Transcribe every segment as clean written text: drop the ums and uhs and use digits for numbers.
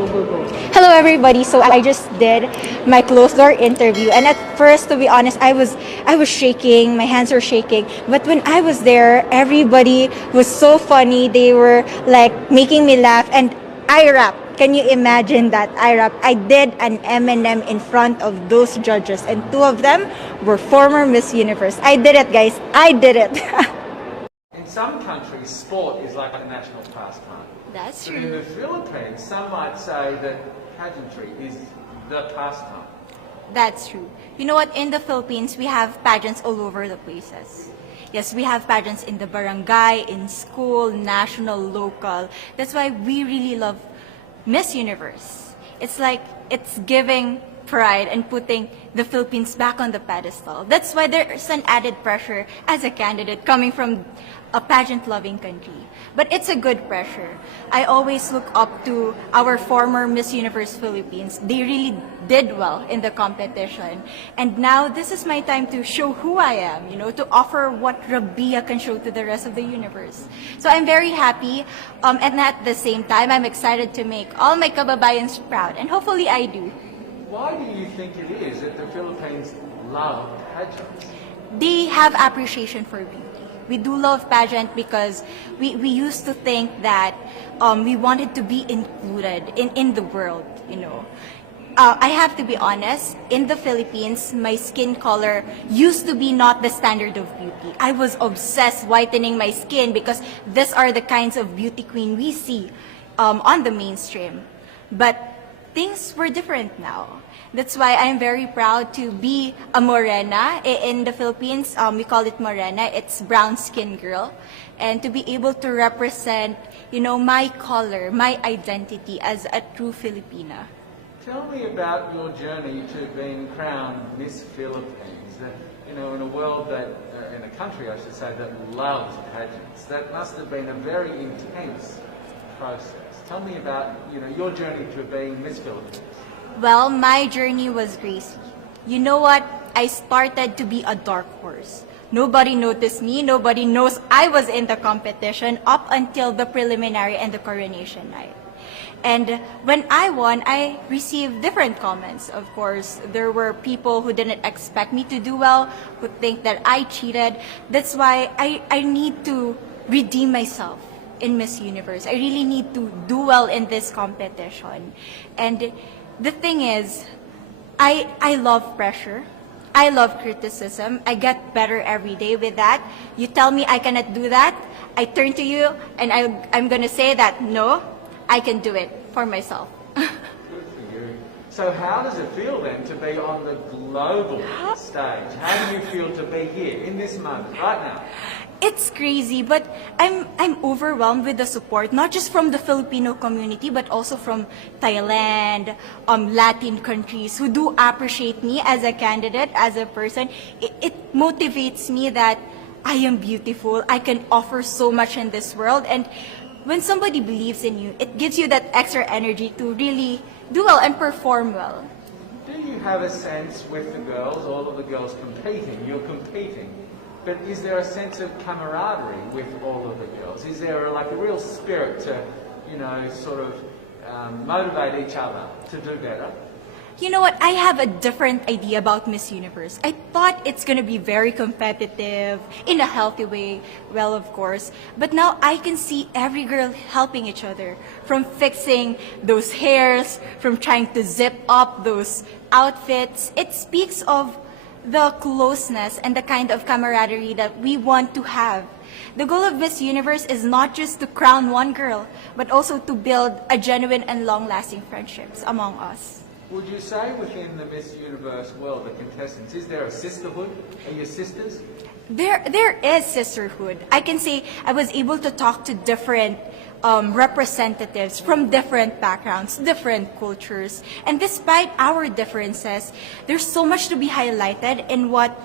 Hello everybody. So I just did my closed door interview, and at first, to be honest, I was shaking, my hands were shaking. But when I was there, everybody was so funny. They were like making me laugh, and I rap. Can you imagine that? I rap. I did an Eminem in front of those judges, and two of them were former Miss Universe. I did it, guys. I did it. In some countries, sport is like a national pastime. That's But in the Philippines, some might say that pageantry is the pastime. That's true. You know what? In the Philippines, we have pageants all over the places. Yes, we have pageants in the barangay, in school, national, local. That's why we really love Miss Universe. It's like it's giving pride and putting the Philippines back on the pedestal. That's why there's an added pressure as a candidate coming from a pageant-loving country. But it's a good pressure. I always look up to our former Miss Universe Philippines. They really did well in the competition. And now this is my time to show who I am, to offer what Rabia can show to the rest of the universe. So I'm very happy, and at the same time, I'm excited to make all my kababayans proud, and hopefully I do. Why do you think it is that the Philippines love pageants? They have appreciation for beauty. We do love pageant because we used to think that we wanted to be included in the world. I have to be honest, in the Philippines, my skin color used to be not the standard of beauty. I was obsessed whitening my skin because these are the kinds of beauty queen we see on the mainstream. But things were different now. That's why I'm very proud to be a morena. In the Philippines, we call it morena. It's brown skin girl. And to be able to represent, my color, my identity as a true Filipina. Tell me about your journey to being crowned Miss Philippines. In a world that, in a country I should say, that loves pageants. That must have been a very intense process. Tell me about, your journey to being Miss Philippines. Well, my journey was crazy. You know what? I started to be a dark horse. Nobody noticed me. Nobody knows I was in the competition up until the preliminary and the coronation night. And when I won, I received different comments. Of course, there were people who didn't expect me to do well, who think that I cheated. That's why I need to redeem myself in Miss Universe. I really need to do well in this competition. And the thing is, I love pressure. I love criticism. I get better every day with that. You tell me I cannot do that, I turn to you and I'm going to say that, no, I can do it for myself. Good for you. So how does it feel then to be on the global stage? How do you feel to be here in this moment, right now? It's crazy, but I'm overwhelmed with the support, not just from the Filipino community, but also from Thailand, Latin countries who do appreciate me as a candidate, as a person. It motivates me that I am beautiful, I can offer so much in this world, and when somebody believes in you, it gives you that extra energy to really do well and perform well. Do you have a sense with the girls, all of the girls competing, you're competing, but is there a sense of camaraderie with all of the girls? Is there a real spirit to, sort of motivate each other to do better? You know what? I have a different idea about Miss Universe. I thought it's going to be very competitive, in a healthy way, well, of course. But now I can see every girl helping each other, from fixing those hairs, from trying to zip up those outfits. It speaks of the closeness and the kind of camaraderie that we want to have. The goal of Miss Universe is not just to crown one girl, but also to build a genuine and long-lasting friendships among us. Would you say within the Miss Universe world, the contestants, is there a sisterhood? Are you sisters? There is sisterhood. I can say I was able to talk to different representatives from different backgrounds, different cultures. And despite our differences, there's so much to be highlighted in what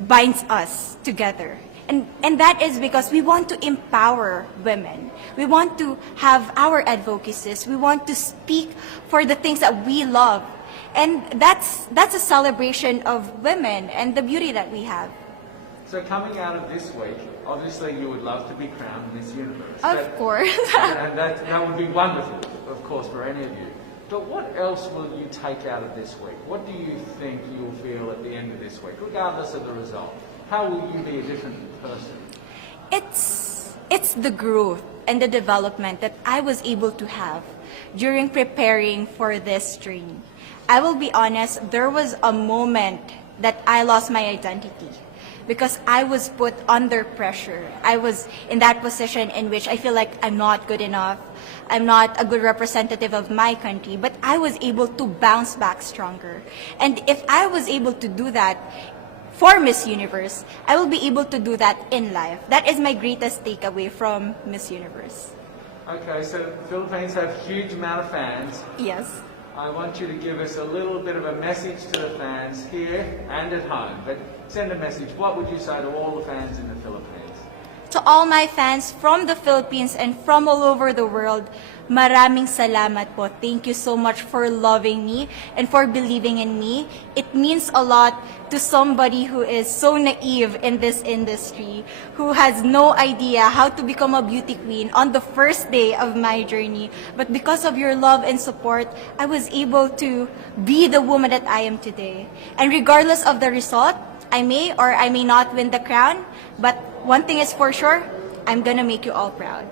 binds us together. And that is because we want to empower women. We want to have our advocacies. We want to speak for the things that we love. And that's a celebration of women and the beauty that we have. So coming out of this week, obviously you would love to be crowned Miss Universe. Of course. And that would be wonderful, of course, for any of you. But what else will you take out of this week? What do you think you'll feel at the end of this week, regardless of the result? How will you be a different person? It's the growth and the development that I was able to have during preparing for this training. I will be honest, there was a moment that I lost my identity because I was put under pressure. I was in that position in which I feel like I'm not good enough. I'm not a good representative of my country, but I was able to bounce back stronger. And if I was able to do that for Miss Universe, I will be able to do that in life. That is my greatest takeaway from Miss Universe. Okay, so Philippines have a huge amount of fans. Yes. I want you to give us a little bit of a message to the fans here and at home. But send a message. What would you say to all the fans in the Philippines? To all my fans from the Philippines and from all over the world, maraming salamat po. Thank you so much for loving me and for believing in me. It means a lot to somebody who is so naive in this industry, who has no idea how to become a beauty queen on the first day of my journey. But because of your love and support, I was able to be the woman that I am today. And regardless of the result, I may or I may not win the crown, but one thing is for sure, I'm gonna make you all proud.